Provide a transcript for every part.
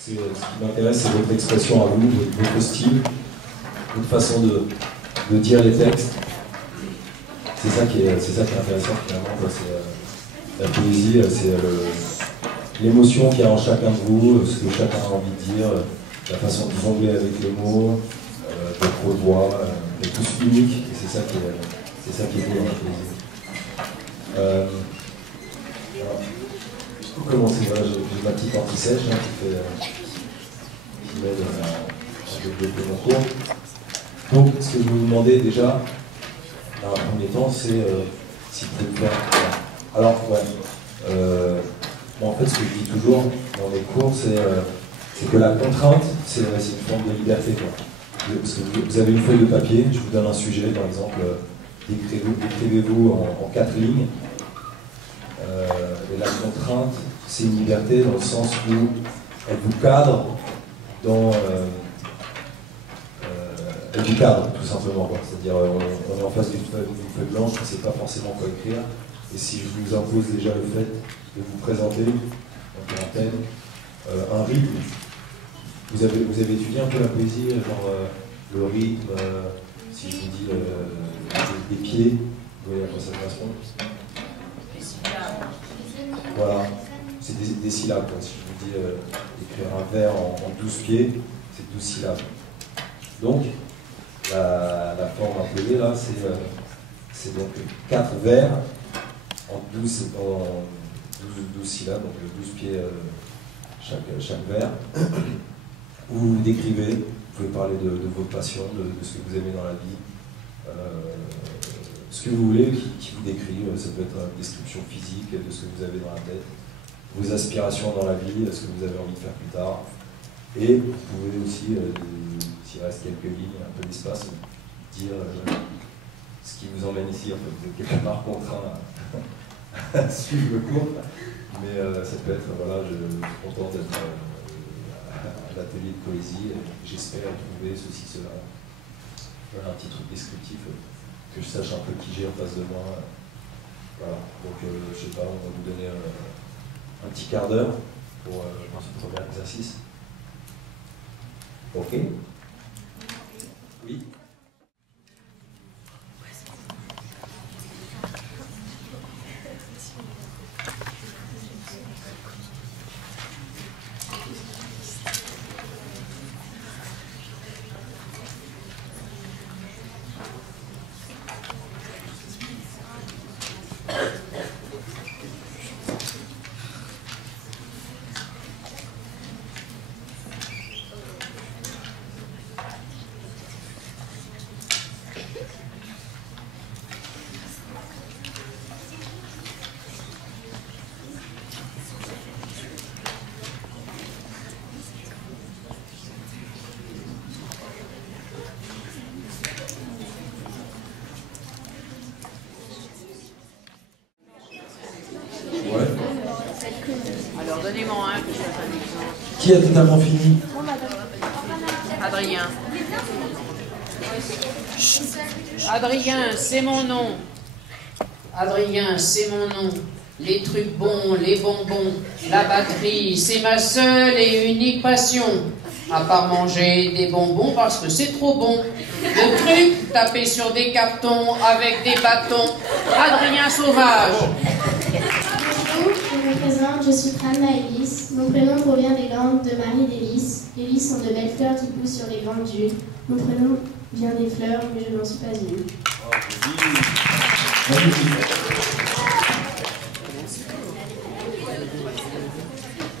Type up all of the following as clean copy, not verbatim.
Ce qui m'intéresse, c'est votre expression à vous, votre style, votre façon de dire les textes. C'est ça qui est intéressant finalement. C'est la poésie, c'est l'émotion qu'il y a en chacun de vous, ce que chacun a envie de dire, la façon de jongler avec les mots, votre voix, on est tous uniques, et c'est ça qui est beau dans la poésie. Alors, pour commencer, voilà, j'ai ma petite anti-sèche qui m'aide à développer mon cours. Donc, ce que je vous demandais déjà, dans un premier temps, c'est si vous pouvez faire. Alors, ouais. Moi, en fait, ce que je dis toujours dans mes cours, c'est que la contrainte, c'est une forme de liberté, quoi. Parce que vous avez une feuille de papier, je vous donne un sujet, par exemple, décrivez-vous en 4 lignes. Et la contrainte, c'est une liberté dans le sens où elle vous cadre elle vous cadre, tout simplement. C'est-à-dire, on est en face d'une feuille blanche, on ne sait pas forcément quoi écrire. Et si je vous impose déjà le fait de vous présenter, donc un thème, un rythme, vous avez étudié un peu la poésie, genre le rythme, si je vous dis des pieds, vous voyez à quoi ça correspond? Voilà, c'est des syllabes. Quoi. Si je vous dis écrire un vers en 12 pieds, c'est 12 syllabes. Donc, la forme imposée là, c'est donc 4 vers en 12 syllabes, donc 12 pieds chaque vers, où vous décrivez, vous pouvez parler de votre passion, de ce que vous aimez dans la vie, ce que vous voulez qui vous décrit, ça peut être une description physique de ce que vous avez dans la tête, vos aspirations dans la vie, ce que vous avez envie de faire plus tard, et vous pouvez aussi, s'il reste quelques lignes, un peu d'espace, dire ce qui vous emmène ici, en fait, vous êtes quelque part contraint à suivre le cours, mais ça peut être, voilà, je suis content d'être à l'atelier de poésie, j'espère trouver ceci, cela. Voilà un petit truc descriptif, que je sache un peu qui j'ai en face de moi. Voilà, donc je sais pas, on va vous donner un petit quart d'heure pour ce premier exercice. Ok? Oui? Alors donnez-moi un que je fasse un exemple. Qui a totalement fini? Adrien. Adrien, c'est mon nom. Adrien, c'est mon nom. Les trucs bons, les bonbons, la batterie, c'est ma seule et unique passion. À part manger des bonbons parce que c'est trop bon. Le truc, taper sur des cartons avec des bâtons. Adrien Sauvage. Bonjour, je me présente, je suis Fran Maëlys. Mon prénom provient des Landes de Marie d'Hélice. Les lys sont de belles fleurs qui poussent sur les grandes dunes. Mon prénom vient des fleurs, mais je n'en suis pas une.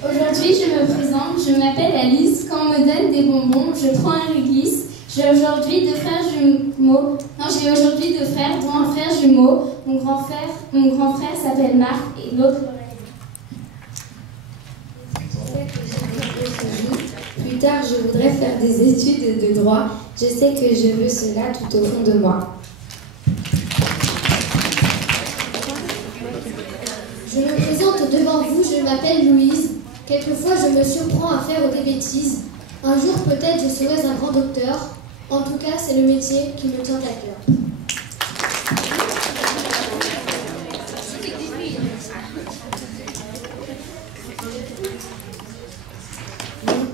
Aujourd'hui, je me présente, je m'appelle Alice. Quand on me donne des bonbons, je prends un réglisse. J'ai aujourd'hui 2 frères jumeaux. Non, j'ai aujourd'hui 2 frères, dont un frère jumeau. Mon grand frère s'appelle Marc et l'autre Plus tard, je voudrais faire des études de droit. Je sais que je veux cela tout au fond de moi. Je me présente devant vous, je m'appelle Louise. Quelquefois, je me surprends à faire des bêtises. Un jour, peut-être, je serai un grand docteur. En tout cas, c'est le métier qui me tient à cœur.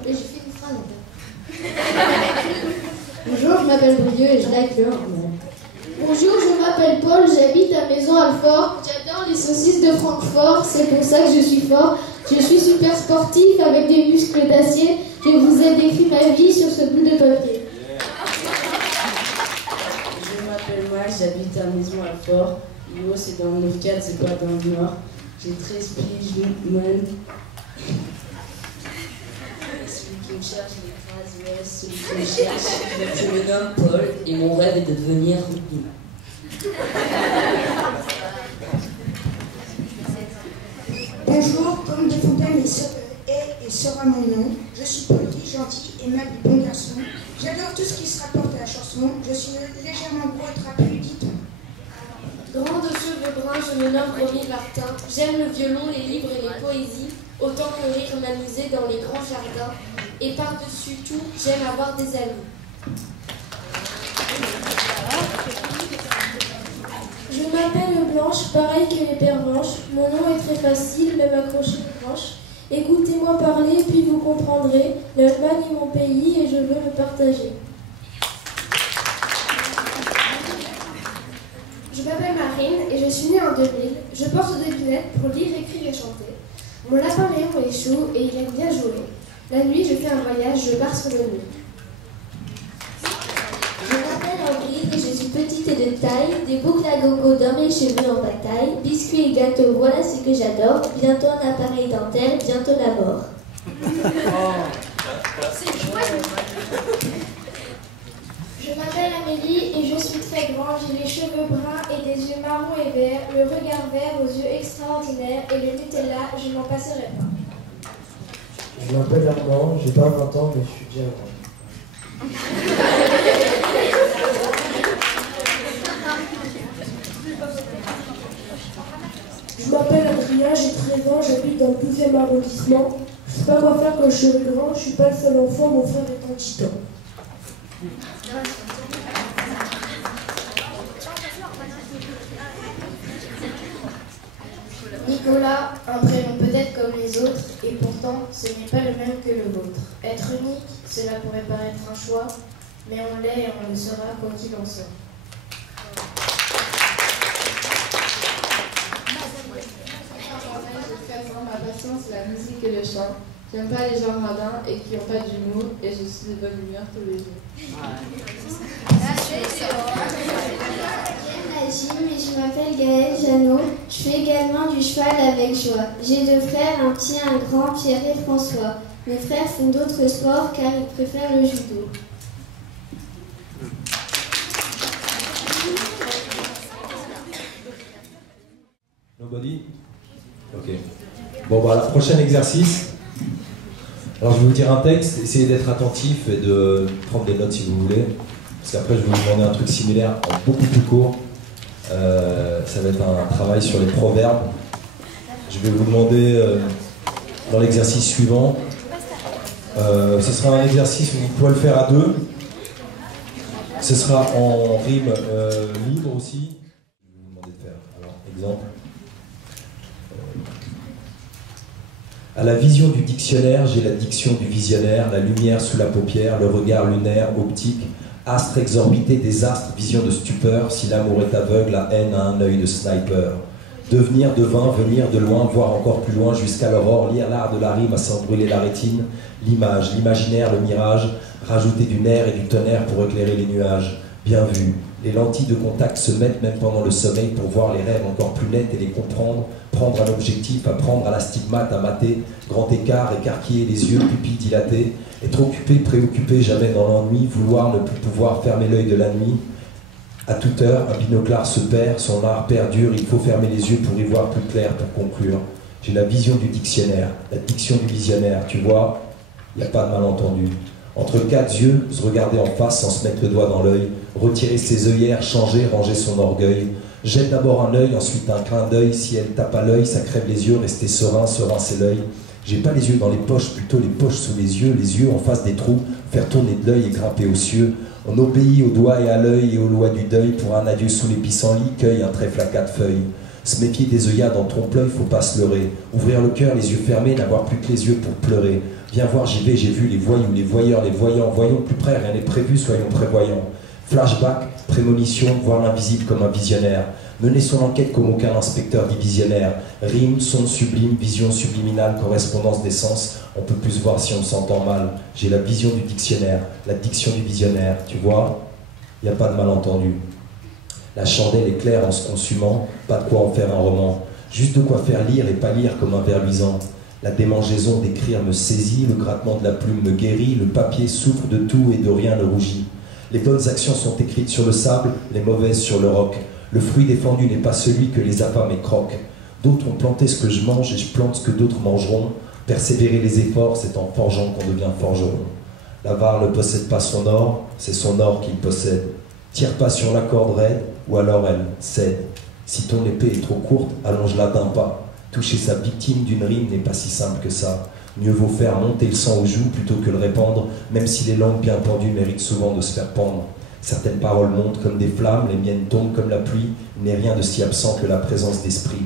Et j'ai fait une phrase en fait. Bonjour, je m'appelle Brieux et je like le handball. Bonjour, je m'appelle Paul, j'habite à Maison-Alfort. J'adore les saucisses de Francfort, c'est pour ça que je suis fort. Je suis super sportif avec des muscles d'acier. Je vous ai décrit ma vie sur ce bout de papier. Je m'appelle Max, j'habite à Maison-Alfort. L'eau, c'est dans le 9-4, c'est pas dans le nord. J'ai 13 piges, man. Celui qui me cherche les phrases, ouais, celui qui me cherche. Je me nomme Paul et mon rêve est de devenir rugbyman. Bonjour, comme de Fontaine et sera mon nom. Je suis poli, gentil, aimable et bon garçon. J'adore tout ce qui se rapporte à la chanson. Je suis légèrement gros et trapu, dit-on. Grand de cheveux bruns, je me nomme Romy Martin. J'aime le violon, les livres et les poésies, autant que rire m'amuser dans les grands jardins. Et par-dessus tout, j'aime avoir des amis. Je m'appelle Blanche, pareil que les pervenches. Mon nom est très facile, même accroché aux branches. Écoutez-moi parler, puis vous comprendrez. L'Allemagne est mon pays et je veux le partager. Je m'appelle Marine et je suis née en 2000. Je porte des lunettes pour lire, écrire et chanter. Mon lapin Léon est chou et il aime bien jouer. La nuit, je fais un voyage, je pars sur le nid. Je m'appelle Angrid et je suis petite et de taille. Des boucles à gogo dans mes cheveux en bataille. Biscuits et gâteaux, voilà ce que j'adore. Bientôt un appareil dentaire, bientôt la mort. Je m'appelle Amélie et je suis très grande. J'ai les cheveux bruns et des yeux marrons et verts, le regard vert aux yeux extraordinaires et le Nutella, je n'en passerai pas. Je m'appelle Armand, j'ai pas 20 ans mais je suis déjà grand. Je m'appelle Adrien, j'ai 13 ans, j'habite dans le 12e arrondissement. Je sais pas quoi faire quand je serai grand, je suis pas le seul enfant, mon frère est un titan. Nicolas, un prénom peut-être comme les autres, et pourtant ce n'est pas le même que le vôtre. Être unique, cela pourrait paraître un choix, mais on l'est et on le sera quoi qu'il en soit. Ma passion, c'est la musique et le chant. J'aime pas les gens radins et qui n'ont pas d'humour, et je suis de bonne humeur tous les jours. J'aime la gym et je m'appelle Gaëlle Jeannot. Je fais également du cheval avec joie. J'ai deux frères, un petit, un grand, Pierre et François. Mes frères font d'autres sports car ils préfèrent le judo. Nobody? Ok. Bon, bah, le prochain exercice. Alors, je vais vous dire un texte. Essayez d'être attentif et de prendre des notes si vous voulez. Parce qu'après, je vais vous demander un truc similaire en beaucoup plus court. Ça va être un travail sur les proverbes. Je vais vous demander dans l'exercice suivant. Ce sera un exercice où vous pouvez le faire à deux. Ce sera en rime libre aussi. Je vais vous demander de faire. Alors, exemple. À la vision du dictionnaire, j'ai la diction du visionnaire, la lumière sous la paupière, le regard lunaire, optique, astre exorbité des astres, vision de stupeur, si l'amour est aveugle, la haine a un œil de sniper. Devenir devin, venir de loin, voir encore plus loin jusqu'à l'aurore, lire l'art de la rime à s'en brûler la rétine, l'image, l'imaginaire, le mirage, rajouter du nerf et du tonnerre pour éclairer les nuages. Bien vu, les lentilles de contact se mettent même pendant le sommeil pour voir les rêves encore plus nets et les comprendre, prendre un objectif, apprendre à la stigmate, à mater, grand écart, écarquiller les yeux, pupilles dilatées, être occupé, préoccupé, jamais dans l'ennui, vouloir ne plus pouvoir fermer l'œil de la nuit. À toute heure, un binoclard se perd, son art perdure, il faut fermer les yeux pour y voir plus clair, pour conclure. J'ai la vision du dictionnaire, la diction du visionnaire, tu vois, il n'y a pas de malentendu. Entre quatre yeux, se regarder en face sans se mettre le doigt dans l'œil, retirer ses œillères, changer, ranger son orgueil. Jette d'abord un œil, ensuite un clin d'œil, si elle tape à l'œil, ça crève les yeux, rester serein, serein c'est l'œil. J'ai pas les yeux dans les poches, plutôt les poches sous les yeux en face des trous, faire tourner de l'œil et grimper aux cieux. On obéit aux doigts et à l'œil et aux lois du deuil, pour un adieu sous les pissenlits, cueille un trèfle à quatre feuilles. Se méfier des œillades en trompe-l'œil, faut pas se leurrer. Ouvrir le cœur, les yeux fermés, n'avoir plus que les yeux pour pleurer. Viens voir, j'y vais, j'ai vu les voyous, les voyeurs, les voyants. Voyons plus près, rien n'est prévu, soyons prévoyants. Flashback, prémonition, voir l'invisible comme un visionnaire. Mener son enquête comme aucun inspecteur divisionnaire. Rime, son sublime, vision subliminale, correspondance des sens. On peut plus voir si on s'entend mal. J'ai la vision du dictionnaire, la diction du visionnaire. Tu vois, il n'y a pas de malentendu. La chandelle est claire en se consumant, pas de quoi en faire un roman. Juste de quoi faire lire et pas lire comme un ver luisant. La démangeaison d'écrire me saisit, le grattement de la plume me guérit, le papier souffre de tout et de rien ne rougit. Les bonnes actions sont écrites sur le sable, les mauvaises sur le roc. Le fruit défendu n'est pas celui que les affamés croquent. D'autres ont planté ce que je mange et je plante ce que d'autres mangeront. Persévérer les efforts, c'est en forgeant qu'on devient forgeron. L'avare ne possède pas son or, c'est son or qu'il possède. Tire pas sur la corde raide, ou alors elle cède. Si ton épée est trop courte, allonge-la d'un pas. Toucher sa victime d'une rime n'est pas si simple que ça. Mieux vaut faire monter le sang aux joues plutôt que le répandre, même si les langues bien pendues méritent souvent de se faire pendre. Certaines paroles montent comme des flammes, les miennes tombent comme la pluie. Il n'est rien de si absent que la présence d'esprit.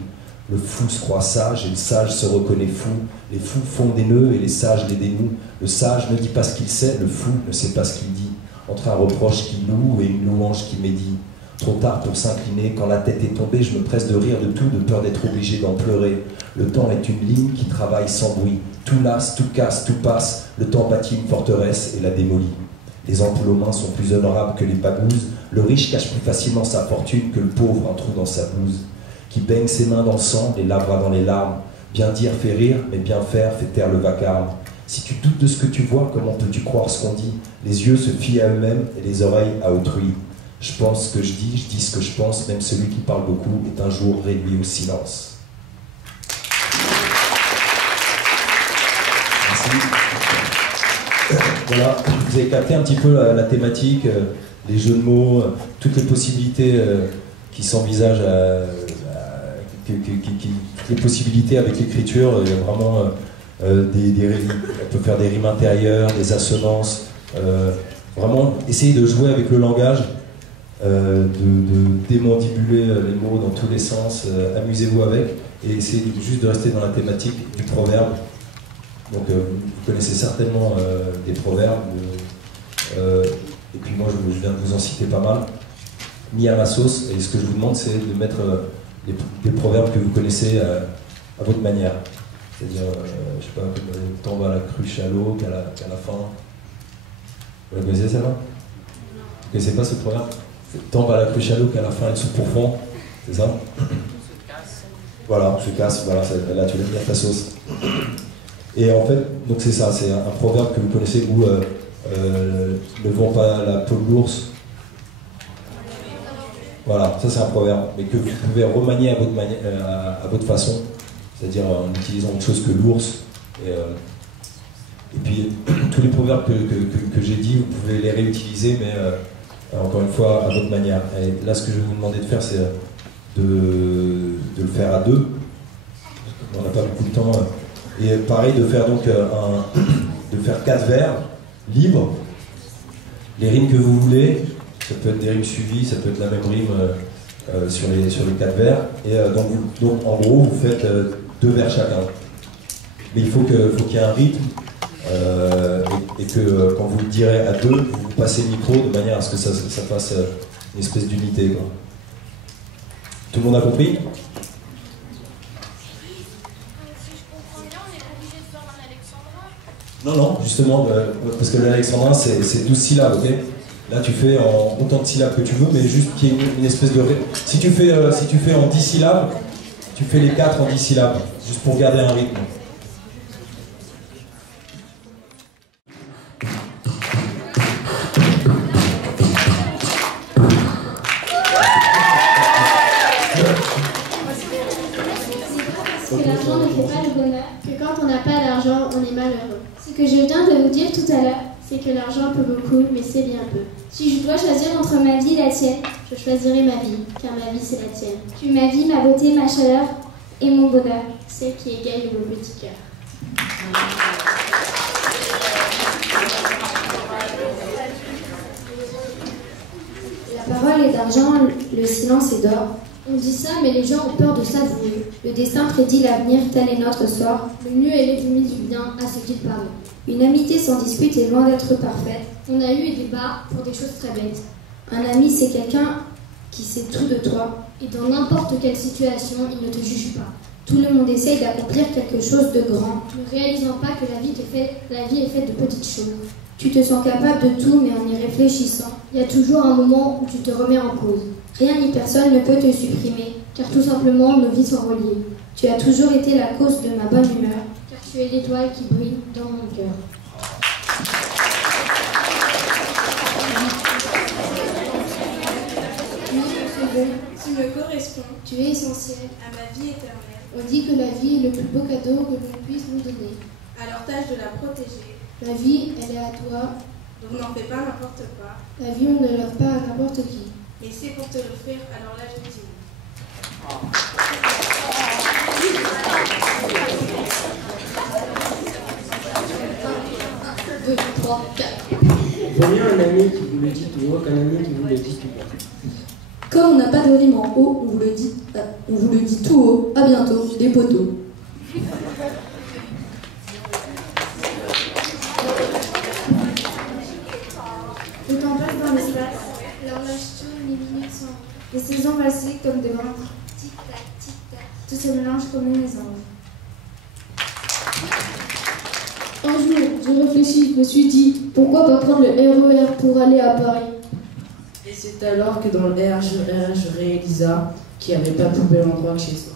Le fou se croit sage et le sage se reconnaît fou. Les fous font des nœuds et les sages les dénouent. Le sage ne dit pas ce qu'il sait, le fou ne sait pas ce qu'il dit. Entre un reproche qui loue et une louange qui médit. Trop tard pour s'incliner, quand la tête est tombée, je me presse de rire de tout, de peur d'être obligé d'en pleurer. Le temps est une ligne qui travaille sans bruit. Tout lasse, tout casse, tout passe. Le temps bâtit une forteresse et la démolit. Les ampoules aux mains sont plus honorables que les bagouses. Le riche cache plus facilement sa fortune que le pauvre un trou dans sa blouse. Qui baigne ses mains dans le sang, les lavera dans les larmes. Bien dire fait rire, mais bien faire fait taire le vacarme. Si tu doutes de ce que tu vois, comment peux-tu croire ce qu'on dit? Les yeux se fient à eux-mêmes et les oreilles à autrui. Je pense ce que je dis ce que je pense, même celui qui parle beaucoup est un jour réduit au silence. Merci. Voilà, vous avez capté un petit peu la thématique, les jeux de mots, toutes les possibilités qui s'envisagent, toutes les possibilités avec l'écriture. Il y a vraiment on peut faire des rimes intérieures, des assonances, vraiment essayer de jouer avec le langage. De démandibuler les mots dans tous les sens, amusez-vous avec et essayez juste de rester dans la thématique du proverbe. Donc vous connaissez certainement des proverbes et puis moi je viens de vous en citer pas mal mis à ma sauce, et ce que je vous demande c'est de mettre des proverbes que vous connaissez à votre manière, c'est-à-dire je sais pas, comme tant va la cruche à l'eau qu'à la fin. Vous la connaissez celle-là? Vous connaissez pas ce proverbe? Tant va la cruche à l'eau qu'à la fin elle soupe pour fond, c'est ça? Voilà, je casse, voilà, là tu l'as mis à ta sauce. Et en fait, donc c'est ça, c'est un proverbe que vous connaissez où ne vend pas la peau de l'ours. Voilà, ça c'est un proverbe, mais que vous pouvez remanier à votre façon, c'est-à-dire en utilisant autre chose que l'ours. Et puis tous les proverbes que j'ai dit, vous pouvez les réutiliser, mais encore une fois, à votre manière. Et là, ce que je vais vous demander de faire, c'est de le faire à deux. On n'a pas beaucoup de temps. Et pareil, de faire donc de faire 4 vers libres. Les rimes que vous voulez, ça peut être des rimes suivies, ça peut être la même rime sur les 4 vers. Et donc en gros, vous faites 2 vers chacun. Mais il faut qu'il y ait un rythme. Et que quand vous le direz à deux, vous passez le micro de manière à ce que ça fasse une espèce d'unité. Tout le monde a compris? Non, non, justement, parce que l'alexandrin c'est 12 syllabes, ok? Là tu fais en autant de syllabes que tu veux, mais juste qu'il y ait une espèce de... Si tu fais en 10 syllabes, tu fais les 4 en 10 syllabes, juste pour garder un rythme. Ce que je viens de vous dire tout à l'heure, c'est que l'argent peut beaucoup, mais c'est bien peu. Si je dois choisir entre ma vie et la tienne, je choisirai ma vie, car ma vie c'est la tienne. Tu es ma vie, ma beauté, ma chaleur et mon bonheur. Celle qui égaye mon petit cœur. La parole est d'argent, le silence est d'or. On dit ça, mais les gens ont peur de s'avouer. Le destin prédit l'avenir, tel est notre sort. Le mieux est d'aimer du bien à ce qu'il paraît. Une amitié sans dispute est loin d'être parfaite. On a eu des débats pour des choses très bêtes. Un ami, c'est quelqu'un qui sait tout de toi. Et dans n'importe quelle situation, il ne te juge pas. Tout le monde essaye d'accomplir quelque chose de grand. Ne réalisant pas que la vie est faite de petites choses. Tu te sens capable de tout, mais en y réfléchissant, il y a toujours un moment où tu te remets en cause. Rien ni personne ne peut te supprimer, car tout simplement nos vies sont reliées. Tu as toujours été la cause de ma bonne humeur, car tu es l'étoile qui brille dans mon cœur. Tu me corresponds. Tu es essentiel à ma vie éternelle. On dit que la vie est le plus beau cadeau que l'on puisse nous donner. Alors tâche de la protéger. La vie, elle est à toi. Donc n'en fais pas n'importe quoi. La vie, on ne l'offre pas à n'importe qui. Et c'est pour te l'offrir, alors là je dis oui. 2, 3, 4. Vaut mieux un ami qui vous le dit tout haut qu'un ami qui vous le dit tout bas. Comme on n'a pas de rime en haut, on vous le dit tout haut. À bientôt, les poteaux. Le temps passe dans l'espace. L'horloge tourne, les minutes sont. Les saisons passent comme des vents. Tic-tac, tic-tac. Tout se mélange comme une mésange. Un jour, j'ai réfléchi, je me suis dit, pourquoi pas prendre le RER pour aller à Paris? Et c'est alors que dans le RER, je réalisa qu'il n'y avait pas plus bel endroit que chez soi.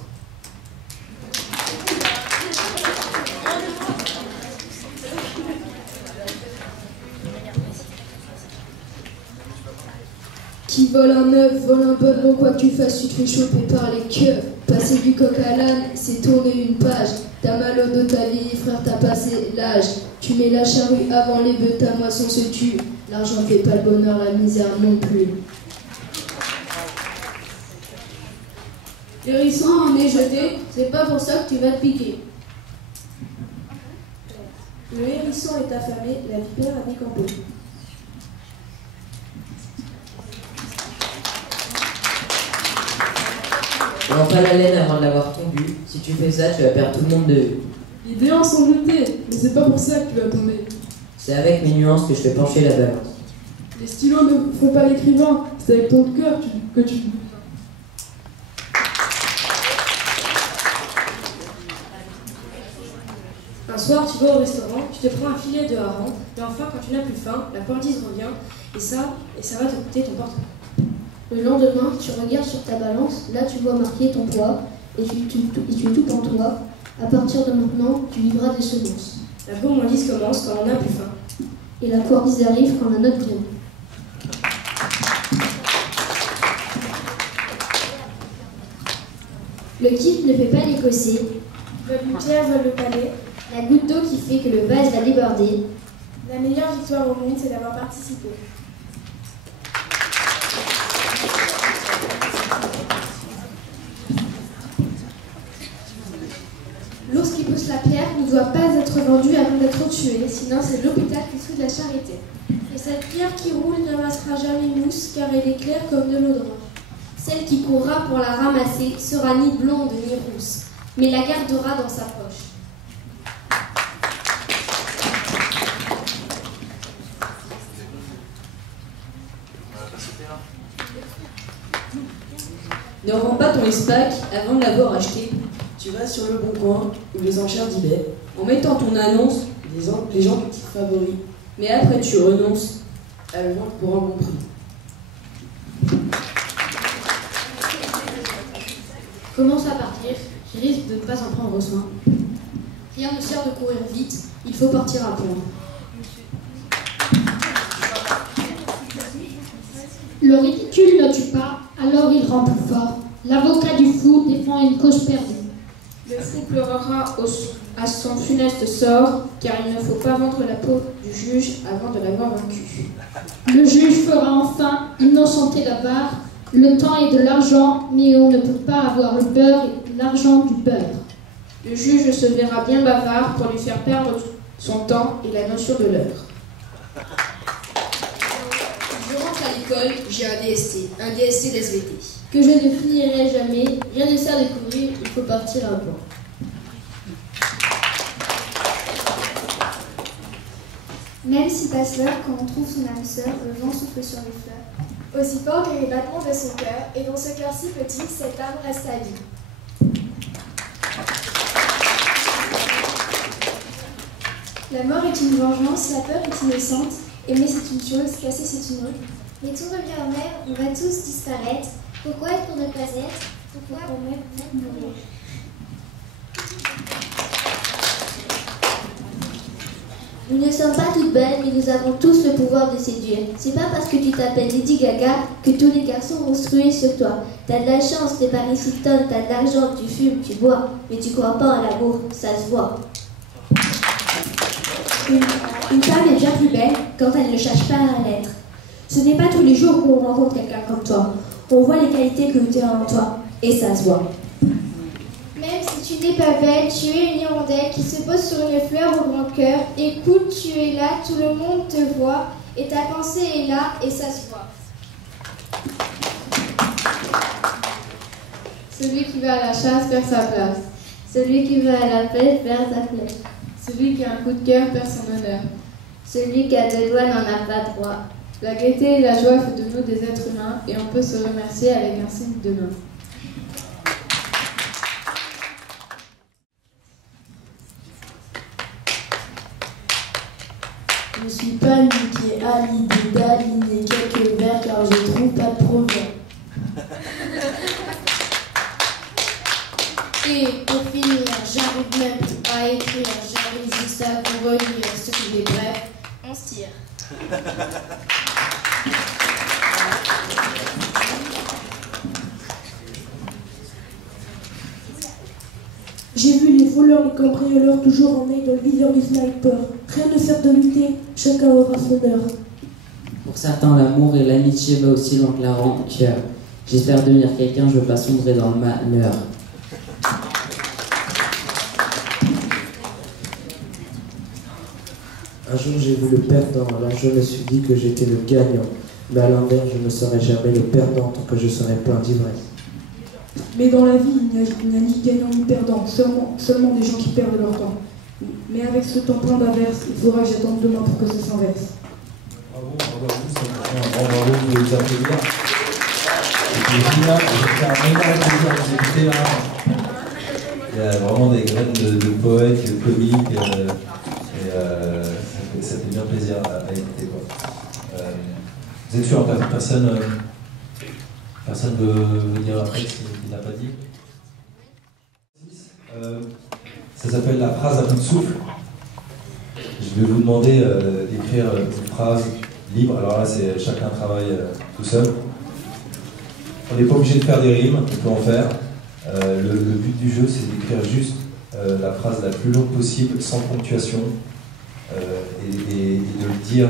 Qui vole un œuf, vole un ballon, quoi que tu fasses, tu te fais choper par les keufs. Passer du coq à l'âne, c'est tourner une page. T'as mal au dos, ta vie, frère, t'as passé l'âge. Tu mets la charrue avant les bœufs, ta moisson se tue. L'argent fait pas le bonheur, la misère non plus. Hérisson en est jeté, c'est pas pour ça que tu vas te piquer. Le hérisson est affamé, la vipère a décampé. Prends pas la laine avant de l'avoir tondue. Si tu fais ça, tu vas perdre tout le monde de vue. Les dés en sont jetés, mais c'est pas pour ça que tu vas tomber. C'est avec mes nuances que je fais pencher la balance. Les stylos ne font pas l'écrivain, c'est avec ton cœur que tu... Un soir, tu vas au restaurant, tu te prends un filet de hareng, et enfin, quand tu n'as plus faim, la pandise revient, et ça va te coûter ton portefeuille. Le lendemain, tu regardes sur ta balance, là tu vois marquer ton poids, et tu tout en toi. À partir de maintenant, tu vivras des semences. La gourmandise commence quand on n'a plus faim. Et la couardise arrive quand la note vient. Le kiff ne fait pas l'écossais. Vole une pierre, vole le palais. La goutte d'eau qui fait que le vase va déborder. La meilleure victoire au monde, c'est d'avoir participé. L'ours qui pousse la pierre ne doit pas être vendu avant d'être tué, sinon c'est l'hôpital qui fout de la charité. Et cette pierre qui roule ne restera jamais mousse, car elle est claire comme de l'eau d'orange. Celle qui courra pour la ramasser sera ni blonde ni rousse, mais la gardera dans sa poche. Ne rends pas ton espac avant de l'avoir acheté. Tu vas sur le bon coin ou les enchères d'eBay. En mettant ton annonce, les gens te favorisent. Mais après tu renonces à le vendre pour un bon prix. Commence à partir, tu risques de ne pas en prendre soin. Rien ne sert de courir vite, il faut partir à point. Le ridicule ne tue pas, alors il rend plus fort. L'avocat du fou défend une cause perdue. Le fou pleurera à son funeste sort, car il ne faut pas vendre la peau du juge avant de l'avoir vaincu. Le juge fera enfin innocenter l'avare. Le temps est de l'argent, mais on ne peut pas avoir le beurre et l'argent du beurre. Le juge se verra bien bavard pour lui faire perdre son temps et la notion de l'heure. Je rentre à l'école, j'ai un DST d'SVT. Que je ne finirai jamais, rien ne sert de courir, il faut partir à point. Même si passe l'heure quand on trouve son âme sœur, le vent souffle sur les fleurs. Aussi fort que les battements de son cœur, et dans ce cœur si petit, cette âme reste à vie. La mort est une vengeance, la peur est innocente. Aimer c'est une chose, casser c'est une autre. Mais tout revient au même, on va tous disparaître. Pourquoi être pour ne pas être? Pourquoi on même mourir? Nous ne sommes pas toutes belles, mais nous avons tous le pouvoir de séduire. C'est pas parce que tu t'appelles Lady Gaga que tous les garçons vont se ruer sur toi. T'as de la chance, t'es Paris Hilton, t'as de l'argent, tu fumes, tu bois, mais tu crois pas en l'amour, ça se voit. Une femme est bien plus belle quand elle ne cherche pas à l'être. Ce n'est pas tous les jours qu'on rencontre quelqu'un comme toi. On voit les qualités que tu as en toi, et ça se voit. Même si tu n'es pas belle, tu es une hirondelle qui se pose sur une fleur au grand cœur. Écoute, tu es là, tout le monde te voit, et ta pensée est là, et ça se voit. Celui qui va à la chasse perd sa place. Celui qui va à la fête perd sa flèche. Celui qui a un coup de cœur perd son honneur. Celui qui a deux doigts n'en a pas trois. La gaieté et la joie font de nous des êtres humains, et on peut se remercier avec un signe de main. Je ne suis pas lui qui a l'idée d'aligner quelques vers car je trouve pas de problème. Et pour finir, j'arrive même plus à écrire, j'arrive juste à vous relire ce qui est bref, on se tire. J'ai vu les voleurs, les cambrioleurs toujours en œil dans le viseur du sniper. Rien ne sert de lutter, chacun aura son heure. Pour certains, l'amour et l'amitié va aussi loin que la rancœur. J'espère devenir quelqu'un, je veux pas sombrer dans le malheur. Un jour j'ai vu le perdant, alors je me suis dit que j'étais le gagnant. Mais à l'inverse, je ne serai jamais le perdant tant que je serai plein d'ivresse. Mais dans la vie, il n'y a ni gagnant ni perdant, seulement des gens qui perdent leur temps. Mais avec ce temps plein d'averses, il faudra que j'attende demain pour que ça s'inverse. Bravo, bravo à vous, c'est un grand bravo de vous applaudir. Et puis là, j'ai fait un énorme plaisir à vous écouter là. Il y a vraiment des graines de poètes comiques, ça fait bien plaisir à écouter quoi. Vous êtes sûr, personne veut dire après ce qu'il n'a pas dit. Ça s'appelle la phrase à bout de souffle. Je vais vous demander d'écrire une phrase libre. Alors là, c'est chacun travaille tout seul. On n'est pas obligé de faire des rimes, on peut en faire. Le but du jeu, c'est d'écrire juste la phrase la plus longue possible, sans ponctuation, et de le dire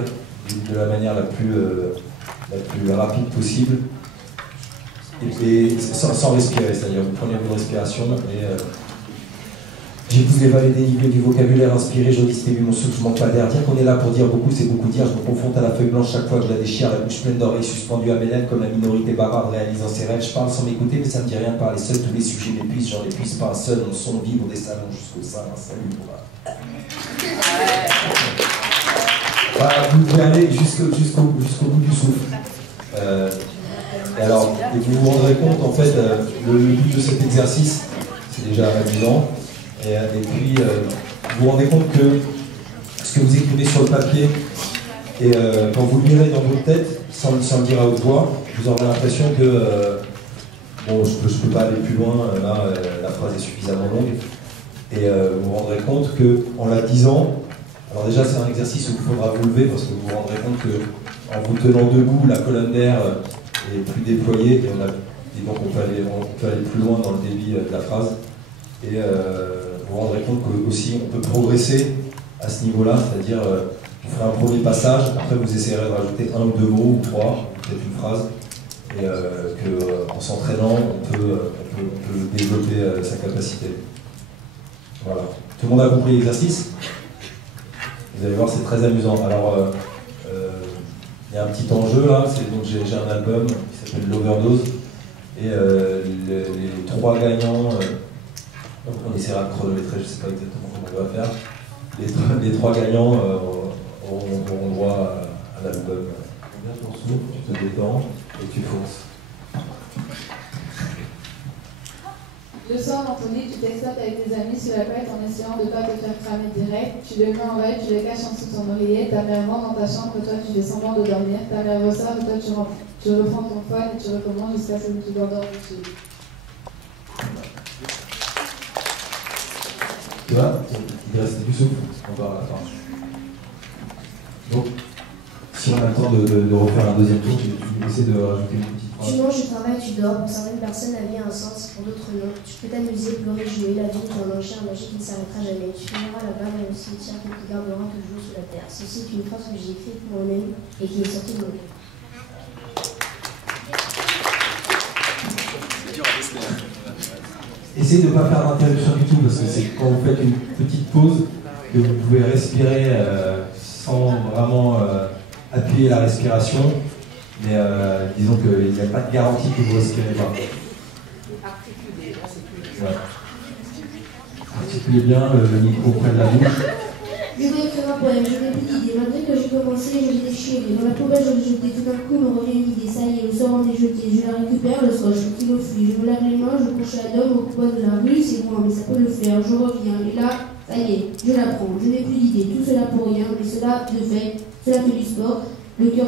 de la manière la plus rapide possible, et sans respirer. C'est-à-dire, vous prenez vos respirations et j'épouse les vallées dénivelées du vocabulaire inspiré, je redistribue mon souffle, je manque pas d'air. Dire qu'on est là pour dire beaucoup, c'est beaucoup dire. Je me confronte à la feuille blanche chaque fois que je la déchire, la bouche pleine d'oreilles suspendue à mes lèvres comme la minorité bavarde réalisant ses rêves. Je parle sans m'écouter, mais ça me dit rien de parler seul. Tous les sujets m'épuisent, j'en épuise pas un seul. Mon son vibre des salons jusqu'au sein. Salut, voilà, vous pouvez aller jusqu'au bout du souffle. Et alors, vous vous rendrez compte, en fait, le but de cet exercice, c'est déjà amusant. Et puis, vous vous rendez compte que ce que vous écrivez sur le papier, et quand vous le lirez dans votre tête, sans le dire à haute voix, vous aurez l'impression que, bon, je peux pas aller plus loin, là, la phrase est suffisamment longue. Et vous vous rendrez compte qu'en la disant, alors déjà c'est un exercice où il faudra vous lever parce que vous vous rendrez compte qu'en vous tenant debout, la colonne d'air est plus déployée et donc on peut aller plus loin dans le débit de la phrase. Et vous vous rendrez compte qu'aussi on peut progresser à ce niveau-là, c'est-à-dire vous ferez un premier passage, après vous essayerez de rajouter un ou deux mots ou trois, peut-être une phrase, et qu'en s'entraînant on peut développer sa capacité. Voilà. Tout le monde a compris l'exercice? Vous allez voir, c'est très amusant. Alors, il y a un petit enjeu là, donc j'ai un album qui s'appelle L'Overdose, et les trois gagnants, on essaiera de chronométrer, je ne sais pas exactement comment on va faire, les trois gagnants auront détends et tu fonces. Le soir, Anthony, tu t'exploites avec tes amis sur la couette en essayant de ne pas te faire cramer direct. Tu les mets en veille, tu les caches en dessous de ton oreiller. Ta mère rentre dans ta chambre, toi tu fais semblant de dormir. Ta mère ressort et toi tu reprends ton phone et tu recommences jusqu'à ce que tu t'endors dessus. Tu vois, il reste du souffle encore à la fin. Donc, si on a le temps de refaire un deuxième tour, tu essaies de rajouter une petite phrase. Tu manges, tu travailles, tu dors. Pour certaines personnes, la vie a un sens, pour d'autres non. Tu peux t'amuser, pleurer, jouer. La vie est un enchère magique qui ne s'arrêtera jamais. Tu finiras là-bas dans le cimetière qui te gardera toujours sous la terre. Ceci est une phrase que j'ai écrite pour moi-même et qui est sortie de mon cœur. Essayez de ne pas faire d'interruption du tout, parce que c'est quand vous faites une petite pause que vous pouvez respirer sans vraiment appuyer la respiration. Mais disons qu'il n'y a pas de garantie que vous respirez pas. Ouais. Articulez bien le micro près de la bouche. Je vais écrire un poème, je n'ai plus d'idée. Malgré que j'ai commencé, je l'ai déchiré. Dans la poubelle, je l'ai jeté. Tout d'un coup, me revient une idée. Ça y est, le sort en est jeté. Je la récupère, le soir, je tire au flux. Je me lave les mains, je couche à l'homme au coin de la rue. C'est moi, mais ça peut le faire. Je reviens. Et là, ça y est, je la prends. Je n'ai plus d'idée. Tout cela pour rien. Mais cela de fait, cela fait du sport. Le cœur.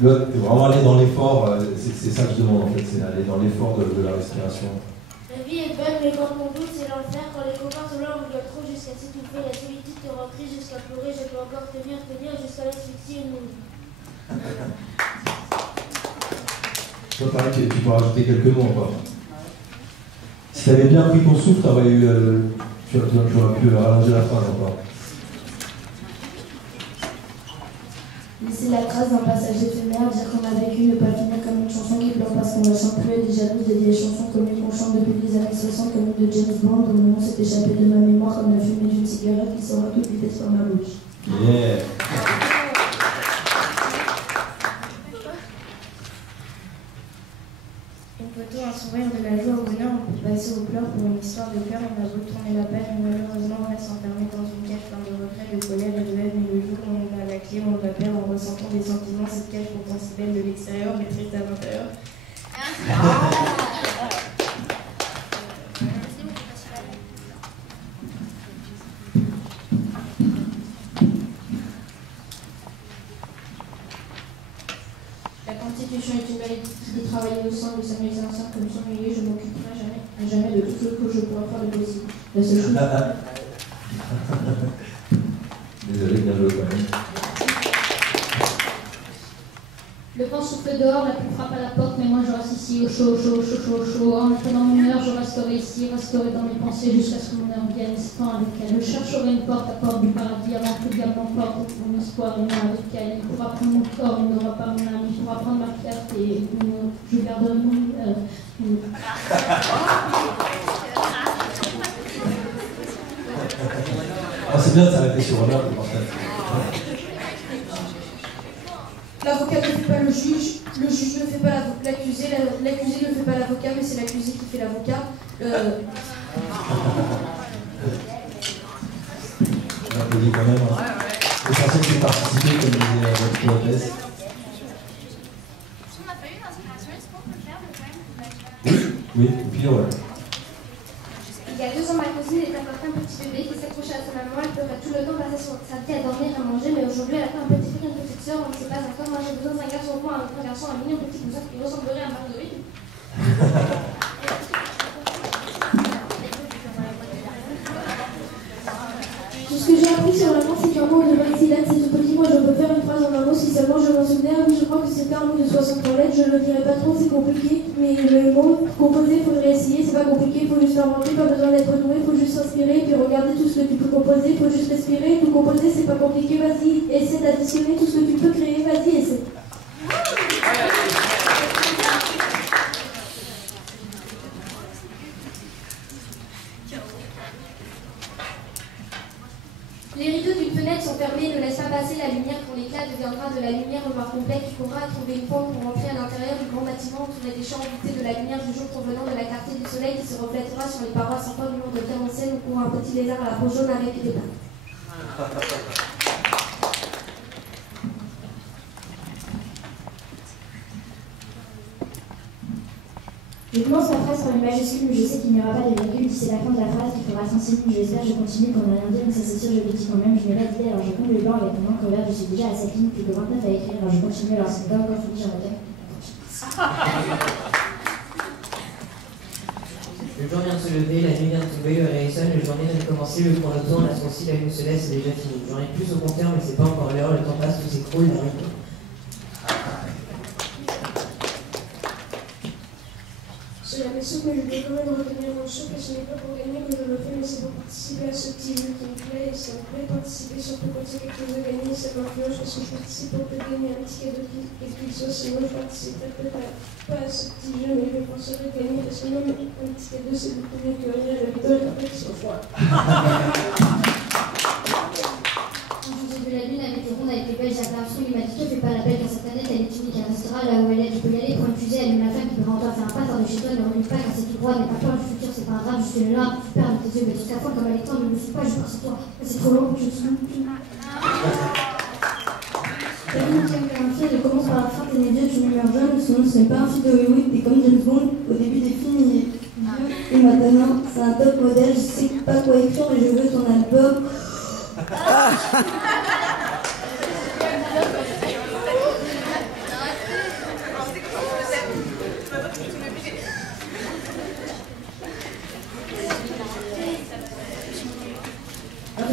Vraiment aller dans l'effort, c'est ça que je demande en fait, c'est aller dans l'effort de la respiration. La vie est belle, mais quand on doute, c'est l'enfer. Quand les copains sont là, on rigole trop jusqu'à s'étouffer. La solitude te rend triste jusqu'à pleurer. Je peux encore tenir jusqu'à l'asphyxie et mourir. Toi, pareil, tu peux rajouter quelques mots encore. Si tu avais bien pris ton souffle, tu aurais pu rallonger la phrase encore. Laisser la trace d'un passage éphémère, dire qu'on a vécu, ne pas finir comme une chanson qui pleure parce qu'on la chante plus, et des jalouses de vieilles chansons connues qu'on chante depuis les années 60, comme une de James Bond, dont le nom s'est échappé de ma mémoire comme la fumée d'une cigarette qui sort à toute vitesse par ma bouche. Yeah. Une photo, un sourire, de la joie au bonheur, on peut passer aux pleurs pour une histoire de cœur, on a beau tourner la page, mais malheureusement on reste enfermé dans une cage pleine de regrets, de colère et de haine, et le jour où on a la clé, on va perdre en ressentant des sentiments, cette cage pourtant si belle de l'extérieur, mais triste à l'intérieur. La Constitution est une maladie qui travaille au sein de Samuel Sarcer comme son milieu, je m'occuperai jamais de tout ce que je pourrais faire de possible. La seule chose... Désolé, bien joué quand même. Le vent souffle dehors, la pluie frappe à la porte, mais moi je reste ici au chaud, chaud, chaud, chaud, chaud. En attendant mon heure, je resterai ici, resterai dans mes pensées jusqu'à ce que mon heure vienne, sans avec elle. Je chercherai une porte, la porte du paradis, avant que le diable m'emporte mon espoir et moi avec elle. Il pourra prendre mon corps, il n'aura pas mon âme, il pourra prendre ma fierté, je garderai mon heure. Ah, c'est bien de s'arrêter sur un heure, en fait. L'avocat ne fait pas le juge ne fait pas l'accusé, l'accusé ne fait pas l'avocat, mais c'est l'accusé qui fait l'avocat. On applaudit quand même. L'essentiel c'est de participer, comme disait votre hôtesse. On n'a pas eu d'inspiration, est-ce qu'on peut faire le poème? Oui, au pire, ouais. Il y a 2 ans, ma cousine est encore un petit bébé qui s'accrochait à sa maman. Elle pleurait tout le temps, passait sa vie à dormir, à manger. Mais aujourd'hui, elle a fait un petit frère, une petite soeur. On ne sait pas encore. Moi, j'ai besoin d'un garçon pour un garçon, un mignon petit cousin qui ressemblerait à Marguerite. Tout ce que j'ai appris sur l'amour, c'est qu'un mot de 26 lettres, c'est tout petit. Moi, je peux faire une phrase en un mot si seulement je m'en souvenais. Oui, je crois que c'était un mot de 63 lettres. Je le dirai pas trop, c'est compliqué. Mais le mot composé, il faudrait essayer. C'est pas compliqué, il faut juste inventer. Pas besoin d'être doué, il faut juste s'inspirer. Puis regarder tout ce que tu peux composer. Il faut juste respirer. Tout composer, c'est pas compliqué. Vas-y, essaie d'additionner tout ce que tu peux créer. Vas-y, essaie. Les rideaux d'une fenêtre sont fermés, ne laissent pas passer la lumière quand l'éclat deviendra de la lumière au noir complet qui courra à trouver une pompe pour rentrer à l'intérieur du grand bâtiment entouré des champs envoûtés de la lumière du jour provenant de la clarté du soleil qui se reflètera sur les parois sortant du monde de terre ancienne où court un petit lézard à la peau jaune avec des pattes. Je commence ma phrase par une majuscule, mais je sais qu'il n'y aura pas de virgule. Si c'est la fin de la phrase, il faudra s'enseigner. J'espère, je continue pour ne rien dire, mais ça c'est sûr, je le dis quand même. Je n'ai pas d'idée, alors je comble les blancs avec mon encre verte. Je suis déjà à 7 lignes, plus que 29 à écrire, alors je continue. Alors c'est pas encore fini, j'en ai. Le jour vient de se lever, la nuit vient de tomber, le réveil sonne, la journée vient de commencer, le chronoton, la sourcille, la lune se laisse, c'est déjà fini. J'en ai plus au compteur, mais c'est pas encore l'heure, le temps passe, tout s'écroule, la rue. Cela m'essouffle, mais je peux quand même retenir mon souffle, et ce n'est pas pour gagner que je le fais, mais c'est pour participer à ce petit jeu qui me plaît, et ça me plaît participer, surtout quand c'est quelque chose à gagner, ça m'influence parce que je participe pour te gagner un petit cadeau quel qu'il soit, sinon je participe peut-être pas à ce petit jeu, mais je penserai gagner, parce que même un petit cadeau c'est beaucoup mieux que rien, la victoire est après qu'ils sont froids. Quand j'ai vu la lune, elle était ronde avec les belles apparitions, il m'a dit: fais pas la belle car cette planète elle est unique, elle restera là où elle est, tu peux y aller, prends une fusée, allume la flamme qui peut rentrer, faire un pas, sors de chez toi, ne recule pas car c'est tout droit, n'aie pas peur du futur, c'est pas un drame, juste une larme, tu perds de tes yeux, mais jusqu'à fois comme elle est temps, ne me suis pas, je pars sur toi, c'est trop long, je suis la ligne tient comme un fil, elle commence par la fin, t'es né vieux, tu meurs jeune, son nom ce n'est pas un fil de Hollywood, t'es comme James Bond, au début des films il est vieux, et maintenant c'est un top modèle, je sais pas quoi écrire, mais je veux ton album.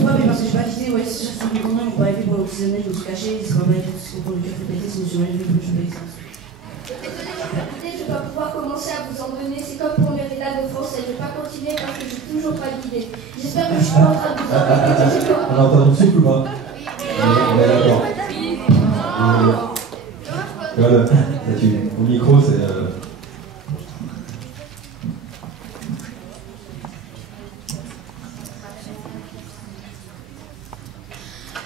Mais parce que j'ai pas d'idée, ouais, si je suis du condom, ils vont pas aller pour l'oxygéner, je me suis caché, ils seront pas aller pour le cœur pété, si je me suis pas Je vais pouvoir commencer à vous en donner, c'est comme pour mes rédacteurs de français, je vais pas continuer parce que j'ai toujours pas d'idée. J'espère que je suis pas en train de vous en donner. On a entendu le souffle ou pas? On est d'accord. Voilà, au micro c'est...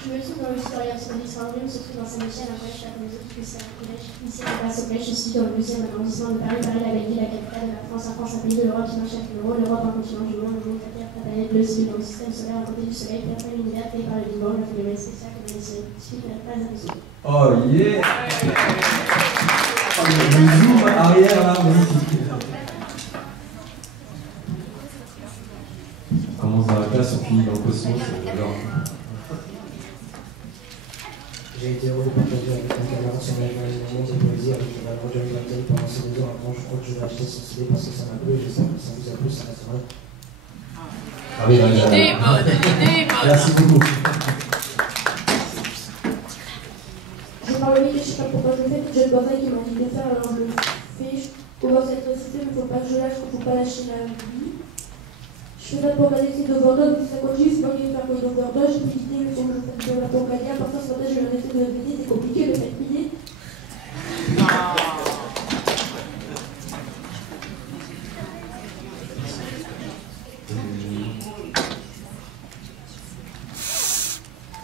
Je me trouve dans l'historien, son l'histoire se trouve dans Saint-Michel, un collège, la musique, puis c'est un collège. Ici, on passe au collège, je suis dans le 12e arrondissement de Paris, Paris, la belle ville, la capitale de la France, un pays de l'Europe qui marche avec l'euro, l'Europe un continent du monde, le monde, la terre, la planète bleue, celui dans le système solaire, à côté du soleil, puis après l'univers, créé par le Big Bang, le phénomène spécial, comme les séries, suite à la phase absolue. Oh yeah! Oh, le zoom arrière là, magnifique. On commence dans la classe, on finit dans le cosmos, alors... J'ai été heureux de partager avec un camarade son imagination et poésie avec la Roger Blantel pendant ces 2 heures. Avant, je crois que je vais acheter son CD parce que ça m'a plu et j'espère que ça vous a plu, ça restera. Ah oui, l'idée est bonne, merci beaucoup. Je parle vite et je sais pas pourquoi je le fais, j'ai le bordel qui m'a dit de faire, alors je le fais. Faut voir cette récité, mais faut pas que je lâche, faut pas lâcher la vie. Je fais pas pour regarder ces 2 bordeaux, mais ça continue, c'est pas qu'il y a faire quoi d'overdose, j'ai plus d'idées, mais faut que je fasse de la pompalia, parfois ce matin je vais rester de la vie, c'est compliqué de faire plier.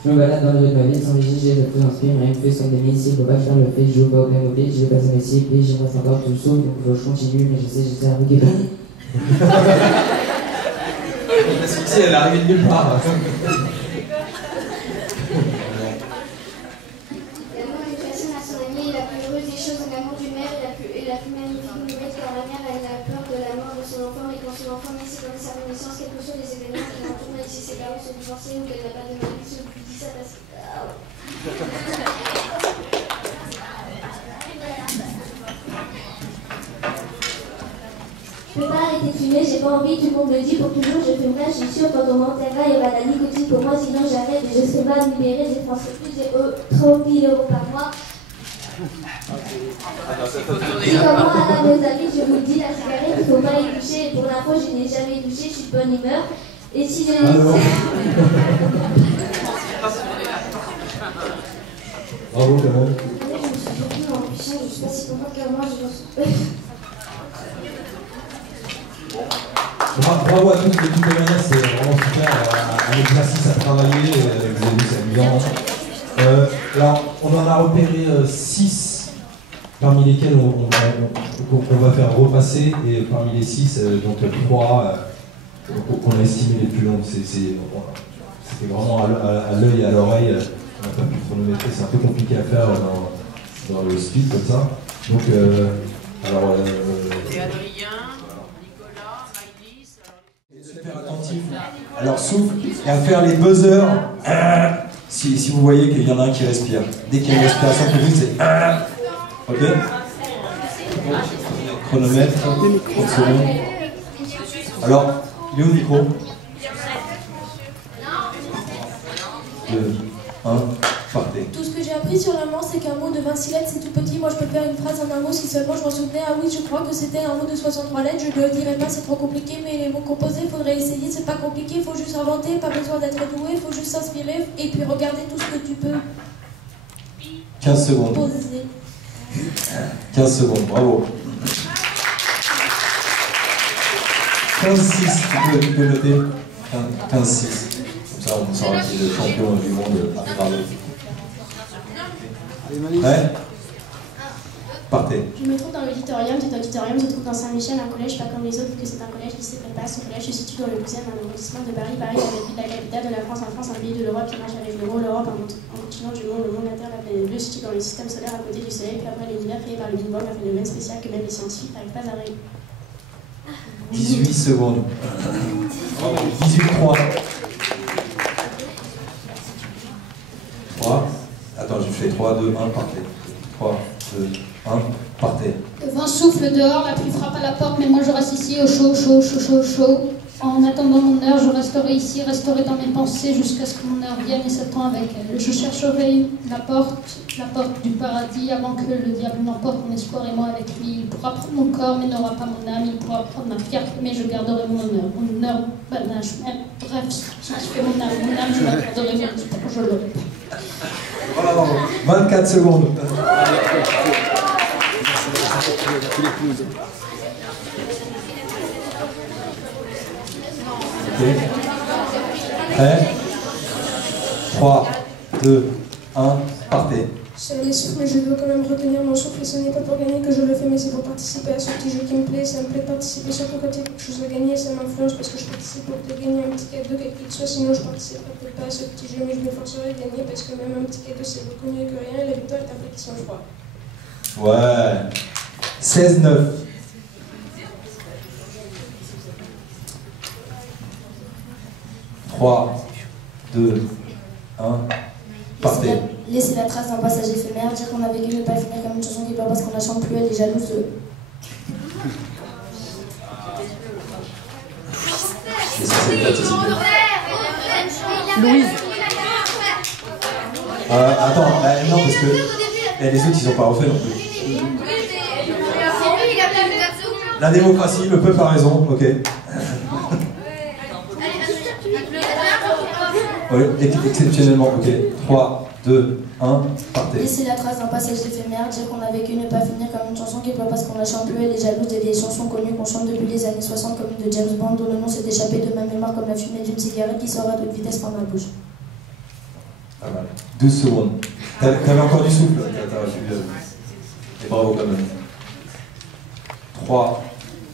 Je me balade dans le rue de ma ville sans léger, je tout inspire, rien que fait sans des métiers, faut pas faire le fait, je joue pas au même mobile, j'ai pas un métier, puis j'aimerais savoir tout le saut, donc je continue, mais je sais, j'étais un bouquet. L'asphyxie, elle est arrivée de nulle part. L'amour d'une personne à son ami est la plus heureuse des choses. L'amour d'une mère est la plus magnifique nouvelle car la mère elle a peur de la mort de son enfant, mais quand son enfant naît, c'est comme sa renaissance, quels que soient les événements qui l'entourent, même si ses parents sont divorcés ou qu'elle n'a pas de mari, je lui dis ça parce que... Je peux pas arrêter de fumer, j'ai pas envie, tout le monde me dit pour toujours, je fumerai, je suis sûre quand on m'enterrera, il y aura de la nicotine pour moi, sinon j'arrête et je serai pas libérée, je dépenserai plus de 30 000 € par mois. Si comment à mes amis, je vous le dis, la cigarette, il faut pas y toucher, et pour l'info, je n'ai jamais touché, je suis de bonne humeur, et si je... Bravo, Clément. Je me suis surtout en puissant, je suis pas si contente que moi, je pense. Bravo à tous, de toute manière, c'est vraiment super. Un exercice à travailler, vous avez vu, c'est amusant. Alors, on en a repéré 6, parmi lesquels on va faire repasser, et parmi les 6, donc 3 qu'on a estimé les plus longues. C'était c'était vraiment à l'œil et à l'oreille. On n'a pas pu chronométrer, c'est un peu compliqué à faire dans le speed comme ça. Donc, alors. Et Adrien, Nicolas, Maïlis. Super attentif. Alors souffle et à faire les buzzers. Si vous voyez qu'il y en a un qui respire. Dès qu'il y a une respiration qui vite, c'est. Ok. Chronomètre. 30 secondes. Alors, il est où le micro? 2, 1, partez. Tout ce que j'ai appris sur l'allemand, c'est qu'un mot de 26 lettres, c'est tout petit. Moi, je peux faire une phrase en un mot si seulement je m'en souvenais. Ah oui, je crois que c'était un mot de 63 lettres. Je ne le dirais pas, c'est trop compliqué, mais les mots composés, il faudrait essayer. C'est pas compliqué, il faut juste inventer, pas besoin d'être doué, il faut juste s'inspirer et puis regarder tout ce que tu peux 15 secondes. poser. 15 secondes, bravo. 15-6, tu peux noter. 15-6. Comme ça, on saura qui est le champion du monde à Bravo. Ouais. Partez. Je me trouve dans l'auditorium. Cet auditorium se trouve dans Saint-Michel, un collège pas comme les autres, vu que c'est un collège lycée prépa. Ce collège se situe dans le 12e arrondissement de Paris. Paris, la capitale de la France, en France, un pays de l'Europe qui marche avec l'euro. L'Europe, un continent du monde, le monde, la Terre, la planète bleue, situe dans le système solaire à côté du Soleil. Puis après l'univers créé par le Big Bang, un phénomène spécial que même les scientifiques n'arrivent pas à régler. 18 secondes. 18-3. 3. Attends, je fais 3, 2, 1, partez. 3, 2, 1, partez. Le vent souffle dehors, la pluie frappe à la porte, mais moi je reste ici au chaud, chaud, chaud, chaud, chaud. En attendant mon heure, je resterai ici, resterai dans mes pensées jusqu'à ce que mon heure vienne et s'attend avec elle. Je chercherai la porte du paradis avant que le diable n'emporte mon espoir et moi avec lui. Il pourra prendre mon corps mais n'aura pas mon âme, il pourra prendre ma fierté mais je garderai mon honneur, panache, même, bref, je fais mon âme, je la garderai mon espoir, je l'aurai pas. Bravo. 24 secondes. Ok. Prêt? 3, 2, 1, partez. C'est les souffles, mais je dois quand même retenir mon souffle. Ce n'est pas pour gagner que je le fais, mais c'est pour participer à ce petit jeu qui me plaît. Ça me plaît de participer, surtout quand il y a quelque chose à gagner. Ça m'influence parce que je participe pour te gagner un petit cadeau, quel qu'il soit. Sinon, je participerai peut-être pas à ce petit jeu, mais je m'efforcerai de gagner parce que même un petit cadeau, c'est beaucoup mieux que rien. Et la victoire est un plat qui sent froid. Ouais. 16-9. Trois, 2, 1, partez. Laisser la trace d'un passage éphémère, dire qu'on a vécu, ne pas finir comme une chanson qui pleure parce qu'on la chante plus, elle est jalouse de... Et ça, c'est participer. Louise. Attends, non, parce que les autres, ils n'ont pas refait non plus. La démocratie, le peuple a raison, ok. Oui, exceptionnellement, ok. 3, 2, 1, partez. Laisser la trace d'un passage éphémère, dire qu'on a vécu, ne pas finir comme une chanson qui pleure parce qu'on la chante plus, elle est jalouse des vieilles chansons connues qu'on chante depuis les années 60 comme une de James Bond dont le nom s'est échappé de ma mémoire comme la fumée d'une cigarette qui sort à toute vitesse par ma bouche. Pas mal. 12 secondes. T'avais encore du souffle. Et bravo quand même. 3,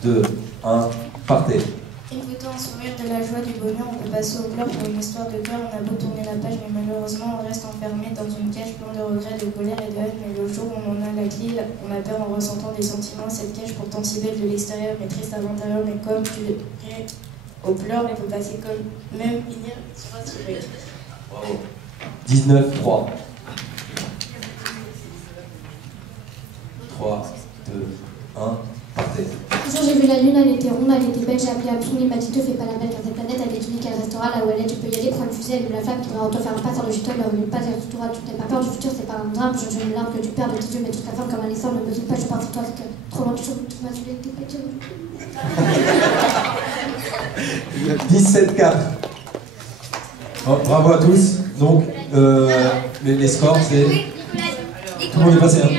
2, 1, partez. Écoutant un sourire de la joie, du bonheur, on peut passer au pleurs pour une histoire de cœur. On a beau tourner la page, mais malheureusement, on reste enfermé dans une cage pleine de regrets, de colère et de haine. Mais le jour où on en a la clé, on a peur en ressentant des sentiments. Cette cage, pourtant si belle de l'extérieur, mais triste à l'intérieur. Mais comme tu es au pleurs, mais peut passer comme même finir sur un sourire. Bravo. 19, 3. 3, 2, 1, partez. Un jour j'ai vu la lune, elle était ronde, elle était belle, j'ai appelé Absoul, il m'a dit te fais pas la belle car cette planète elle est unique, elle restera là où elle est, tu peux y aller, prends une fusée, elle est la femme qui va en te faire un pas, sors de chez toi, elle ne pas dire tout droit, tu n'as pas peur du futur, c'est pas un drame, je une larme que tu perds de tes yeux, mais toute ta femme comme Alexandre ne me dit pas, je pars de toi, c'est trop loin, tu m'as tué, t'es pas tué. 17-4. Bon, bravo à tous. Donc, les scores, c'est... Tout le monde est passé. Hein.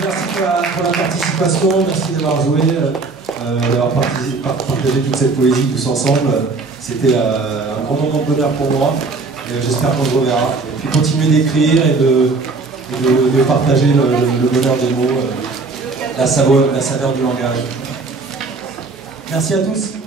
Merci pour la participation, merci d'avoir joué, d'avoir partagé toute cette poésie tous ensemble. C'était un grand moment de bonheur pour moi. J'espère qu'on se reverra. Et puis continuez d'écrire et de partager le bonheur des mots, la saveur du langage. Merci à tous.